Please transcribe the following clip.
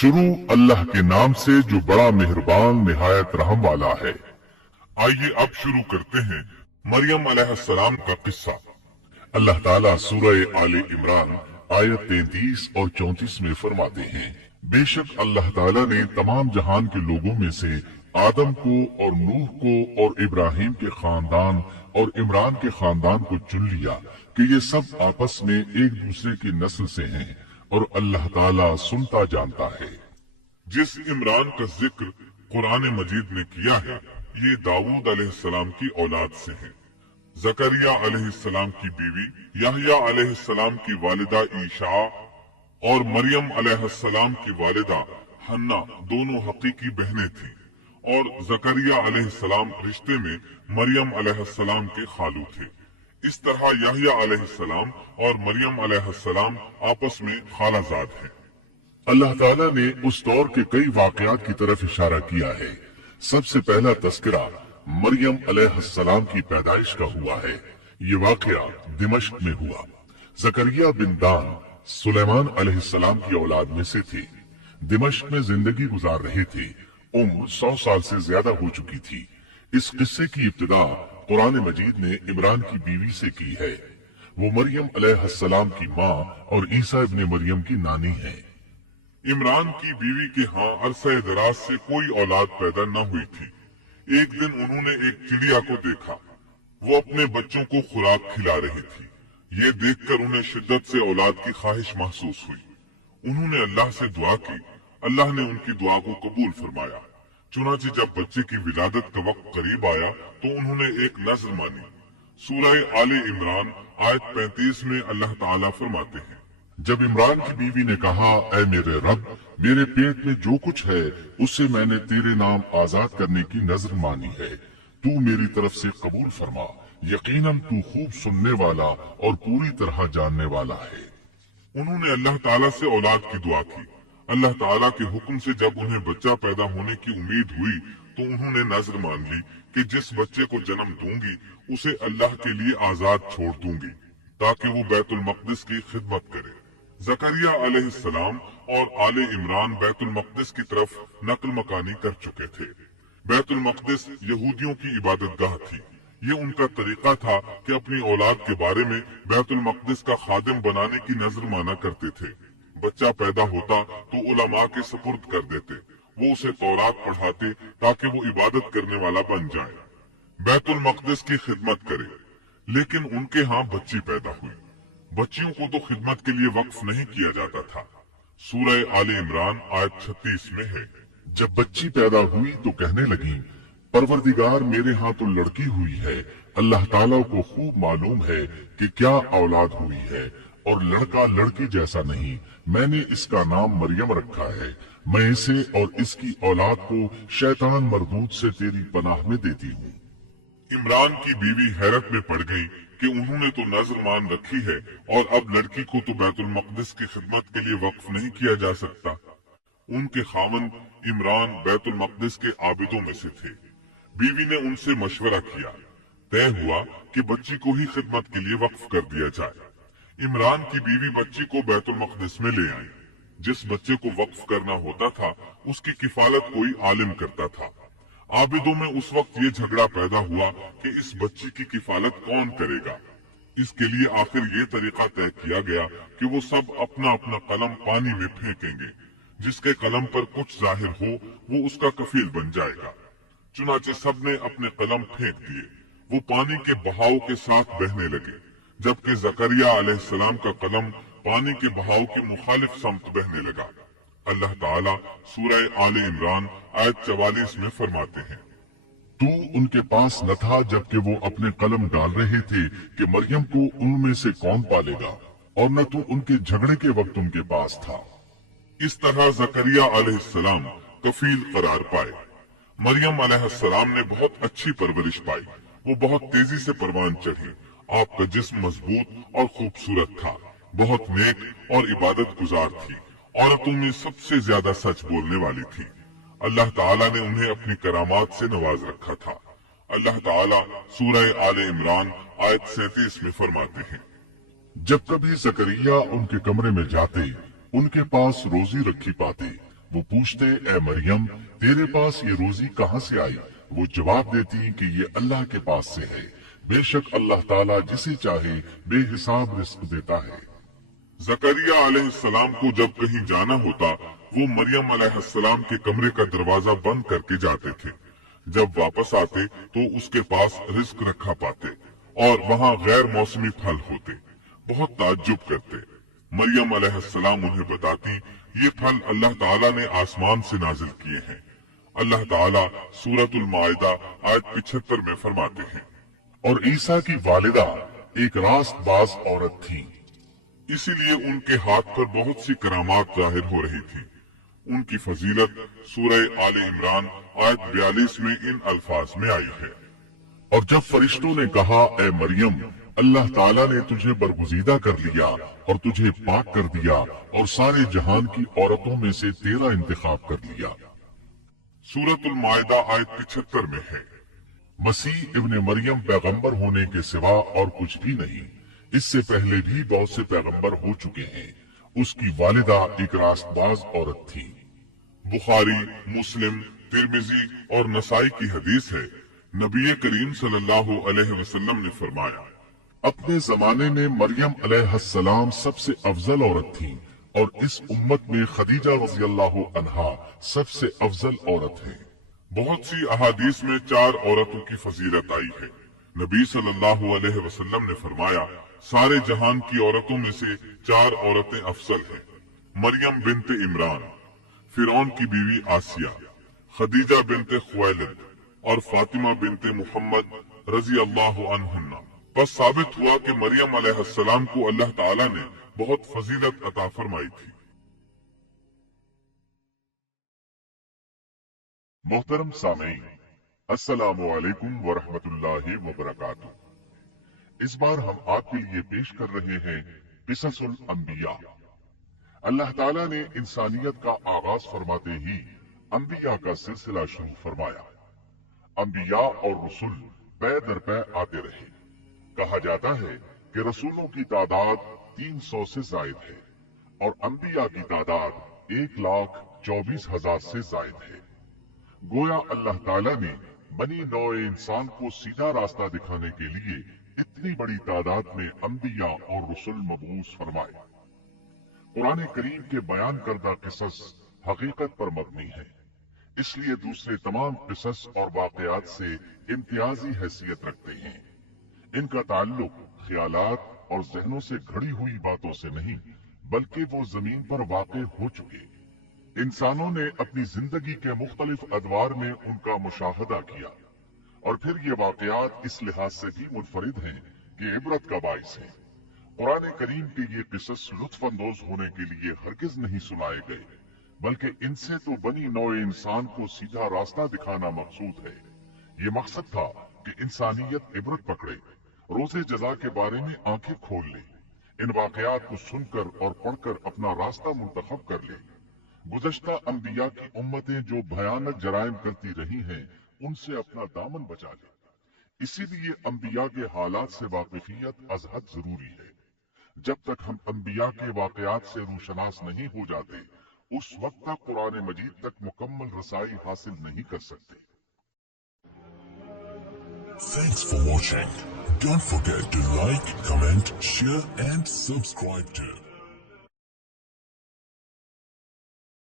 शुरू अल्लाह के नाम से जो बड़ा मेहरबान निहायत रहम वाला है। आइए अब शुरू करते हैं मरियम अलैहिस्सलाम का किस्सा। अल्लाह ताला सूरह आले इमरान आयत 33 और 34 में फरमाते हैं, बेशक अल्लाह ताला ने तमाम जहान के लोगों में से आदम को और नूह को और इब्राहिम के खानदान और इमरान के खानदान को चुन लिया कि ये सब आपस में एक दूसरे की नस्ल से हैं और अल्लाह ताला सुनता जानता है। जिस इमरान का जिक्र कुरान मजीद ने किया है, ये दाऊद अलैहिस्सलाम की औलाद से है। जकरिया अलैहिस्सलाम की बीवी याहया अलैहिस्सलाम की वालिदा ईशा और मरियम अलैहिस्सलाम की वालिदा हन्ना दोनों हकीकी बहनें थीं और जकरिया अलैहिस्सलाम रिश्ते में मरियम अलैहिस्सलाम के खालू थे। इस तरह याहया अलैहिस्सलाम और मरियम अलैहिस्सलाम आपस में खालाजाद हैं। अल्लाह ताला ने उस दौर के कई वाकयात की तरफ इशारा किया है। सबसे पहला तस्करा मरियम अलैहिस्सलाम की पैदाइश का हुआ है। ये वाकया दिमश्क में हुआ। जकरिया बिन दान सुलेमान अलैहिस्सलाम की औलाद में से थे। दिमश्क में जिंदगी गुजार रहे थे। उम्र 100 साल से ज्यादा हो चुकी थी। इस किस्से की इब्तिदा कुरान मजीद ने इमरान की बीवी से की है। वो मरियम अलैहिस्सलाम की माँ और ईसा इब्ने मरियम की नानी है। इमरान की बीवी के यहाँ अरसे दराज से कोई औलाद पैदा न हुई थी। एक दिन उन्होंने एक चिड़िया को देखा। वो अपने बच्चों को खुराक खिला रही थी। ये देखकर उन्हें शिद्दत से औलाद की ख्वाहिश महसूस हुई। उन्होंने अल्लाह से दुआ की। अल्लाह ने उनकी दुआ को कबूल फरमाया। चुनांचे जब बच्चे की विलादत का वक्त करीब आया तो उन्होंने एक नज़र मानी। सूरह आले इमरान आयत 35 में अल्लाह ताला फरमाते हैं, जब इमरान की बीवी ने कहा, ऐ मेरे रब, मेरे पेट में जो कुछ है उससे मैंने तेरे नाम आजाद करने की नजर मानी है। तू मेरी तरफ से कबूल फरमा। यकीनन तू खूब सुनने वाला और पूरी तरह जानने वाला है। उन्होंने अल्लाह ताला से औलाद की दुआ की। अल्लाह ताला के हुक्म से जब उन्हें बच्चा पैदा होने की उम्मीद हुई तो उन्होंने नजर मान ली कि जिस बच्चे को जन्म दूंगी उसे अल्लाह के लिए आजाद छोड़ दूंगी ताकि वो बैतुल मक़दिस की खिदमत करे। जकरिया अलैहिस्सलाम और आले इमरान बैतुल मक़दिस की तरफ नकल मकानी कर चुके थे। बैतुल मक़दिस यहूदियों की इबादत गाह थी। ये उनका तरीका था कि अपनी औलाद के बारे में बैतुल मक़दिस का खादिम बनाने की नजर माना करते थे। बच्चा पैदा होता तो उलमा के सुपुर्द कर देते। वो उसे तौरात पढ़ाते ताकि वो इबादत करने वाला बन जाए, बैतुल मक़दिस की खिदमत करे। लेकिन उनके यहाँ बच्ची पैदा हुई। बच्चियों को तो खिदमत के लिए वक्फ नहीं किया जाता था। सूरह आले इमरान आयत 36 में है, जब बच्ची पैदा हुई तो कहने लगी, परवरदिगार मेरे यहाँ तो लड़की हुई है। अल्लाह ताला को खूब मालूम है कि क्या औलाद हुई है और लड़का लड़की जैसा नहीं। मैंने इसका नाम मरियम रखा है। मैं इसे और इसकी औलाद को शैतान मरदूद से तेरी पनाह में देती हूँ। इमरान की बीवी हैरत में पड़ गई कि उन्होंने तो नजर मान रखी है और अब लड़की को तो बैतुल मक़दिस की खिदमत के लिए वक्फ नहीं किया जा सकता। उनके खामन इमरान बैतुल मक़दिस के आबिदों में से थे। बीवी ने उनसे मशवरा किया। तय हुआ कि बच्ची को ही खिदमत के लिए वक्फ कर दिया जाए। इमरान की बीवी बच्ची को बैतुल मक़दिस में ले आई। जिस बच्चे को वक्फ करना होता था उसकी किफालत कोई आलिम करता था। आबिदों में उस वक्त ये झगड़ा पैदा हुआ कि इस बच्ची की किफालत कौन करेगा। इसके लिए आखिर ये तरीका तय किया गया कि वो सब अपना अपना कलम पानी में फेंकेंगे। जिसके कलम पर कुछ जाहिर हो वो उसका कफील बन जाएगा। चुनाचे सबने अपने कलम फेंक दिए। वो पानी के बहाव के साथ बहने लगे, जबकि जकरिया अलैहिस्सलाम का कलम पानी के बहाव की मुखालिफ समत बहने लगा। अल्लाह ताला सूरह आले इमरान आयत 44 में फरमाते हैं, तू उनके पास न था जबकि वो अपने कलम डाल रहे थे कि मरियम को उनमें से कौन पालेगा, और न तू उनके झगड़े के वक्त उनके पास था। इस तरह जकरिया अलैहिस्सलाम कफील करार पाए। मरियम अलैहिस्सलाम ने बहुत अच्छी परवरिश पाई। वो बहुत तेजी से परवान चढ़ी। आपका जिस्म मजबूत और खूबसूरत था। बहुत नेक और इबादत गुजार थी। औरतों में सबसे ज्यादा सच बोलने वाली थी। अल्लाह ताला ने उन्हें अपनी करामात से नवाज रखा था। अल्लाह ताला सूरह आले इमरान आयत 37 में फरमाते हैं, जब कभी जकरिया उनके कमरे में जाते, उनके पास रोजी रखी पाते वो पूछते, ए मरियम, तेरे पास ये रोजी कहाँ से आई? वो जवाब देती कि ये अल्लाह के पास से है। बेशक अल्लाह ताला जिसे चाहे बेहिसाब रिस्क देता है। जकरिया अलैहिस्सलाम को जब कहीं जाना होता, वो मरियम अलैहिस्सलाम के कमरे का दरवाजा बंद करके जाते थे। जब वापस आते तो उसके पास रिस्क रखा पाते और वहाँ गैर मौसमी फल होते। बहुत ताज्जुब करते। मरियम अलैहिस्सलाम उन्हें बताती, ये फल अल्लाह ताला ने आसमान से नाजिल किए हैं। अल्लाह ताला सूरतुल माइदा आयत 75 में फरमाते हैं, और ईसा की वालिदा एक रास्तबाज औरत थी, इसीलिए उनके हाथ पर बहुत सी करामात जाहिर हो रही थी। उनकी फजीलत सूरह आले इमरान आयत 42 में इन अल्फाज में आई है, और जब फरिश्तों ने कहा, ए मरियम, अल्लाह ताला ने तुझे बरगुजीदा कर लिया और तुझे पाक कर दिया और सारे जहान की औरतों में से तेरा इंतखाब कर लिया। सूरतुल माइदा आयत 75 में है। मसीह इब्ने मरियम पैगंबर होने के सिवा और कुछ भी नहीं। इससे पहले भी बहुत से पैगंबर हो चुके हैं। उसकी वालिदा एक रास्तबाज औरत थी। बुखारी, मुस्लिम, तिरमिजी और नसाई की हदीस है, नबी करीम सल्लल्लाहु अलैहि वसल्लम ने फरमाया, अपने जमाने में मरियम अलैहिस्सलाम सबसे अफजल औरत थी और इस उम्मत में खदीजा रज़ियल्लाहु अन्हा सबसे अफजल औरत है। बहुत सी अहादीस में 4 औरतों की फजीलत आई है। नबी सल्लल्लाहु अलैहि वसल्लम ने फरमाया, सारे जहान की औरतों में से 4 औरतें अफजल हैं। मरियम बिनते इमरान, फिरौन की बीवी आसिया, खदीजा बिनते खुवैलिद और फातिमा बिनते मुहम्मद रज़ियल्लाहु अन्हुन्ना। बस साबित हुआ कि मरियम अलैहिस्सलाम को अल्लाह ताला ने बहुत फजीलत अता फरमाई थी। मोहतरम सामीन, अस्सलामु अलैकुम वरहमतुल्लाहि वबरकातुहू। इस बार हम आपके लिए पेश कर रहे हैं किससुल अंबिया। अल्लाह ताला ने इंसानियत का आगाज फरमाते ही अंबिया का सिलसिला शुरू फरमाया। अंबिया और रसूल पै दर पै आते रहे। कहा जाता है कि रसूलों की तादाद 300 से जायद है और अंबिया की तादाद 1,24,000 से जायद है। गोया अल्लाह ताला ने बनी नौ इंसान को सीधा रास्ता दिखाने के लिए इतनी बड़ी तादाद में अंबिया और रसूल मबूस फरमाए। कुरान करीम के बयान करदा किसस हकीकत पर मबनी है, इसलिए दूसरे तमाम किसस और वाकयात से इम्तियाजी हैसियत रखते हैं। इनका ताल्लुक ख्यालात और जहनों से घड़ी हुई बातों से नहीं, बल्कि वो जमीन पर वाक़े हो चुके इंसानों ने अपनी जिंदगी के मुख्तलिफ अदवार में उनका मुशाहदा किया, और फिर ये वाकयात इस लिहाज से भी मुनफरिद हैं कि इबरत का बाइस है। कुरान करीम के ये किस्स लुत्फ अंदोज होने के लिए हरगिज नहीं सुनाए गए, बल्कि इनसे तो बनी नौ इंसान को सीधा रास्ता दिखाना मकसूद है। ये मकसद था कि इंसानियत इबरत पकड़े, रोज़े जज़ा के बारे में आंखें खोल ले, इन वाकयात को सुनकर और पढ़कर अपना रास्ता मुंतखब कर ले। गुज़श्ता अंबिया की उम्मतें जो भयानक जराइम करती रही हैं, उनसे अपना दामन बचा ले। इसीलिए अंबिया के हालात से वाकिफियत अजहद जरूरी है। जब तक हम अंबिया के वाकयात से रूशनास नहीं हो जाते, उस वक्त तक कुरान मजीद तक मुकम्मल रसाई हासिल नहीं कर सकते। Thanks for watching. Don't forget to like, comment, share and subscribe to